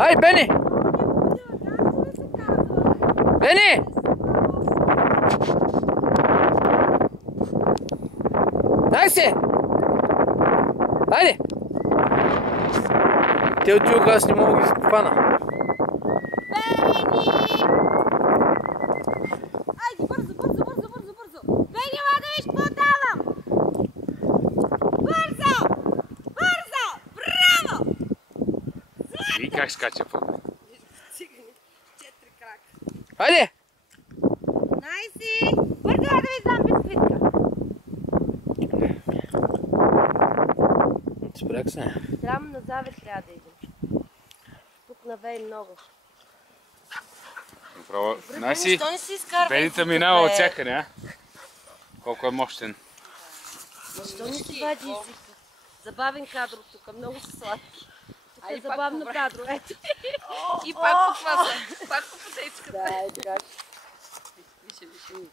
Ай, Бени! Бени! Дай се! Хайде! Те отиваха, аз не мога да ги хвана. Айде, бързо! Бени, ела да виж какво давам! Бързо! Браво! И как скача по мен? Цигани, 4 крака. Хайде! Найси! Бързо, да ви дам бисквитка. Спрях се. Там на завет трябва да идем. Тук навей много. Направо, Найси, Защо не си изкарвай? Бенита минава от всякъде, а? Колко е мощен. Защо не си вади езика? Забавен кадро тук, много са сладки. Тук е забавно кадро, ето. И пак по това са. Пак по потечката. Да, е така. Виж.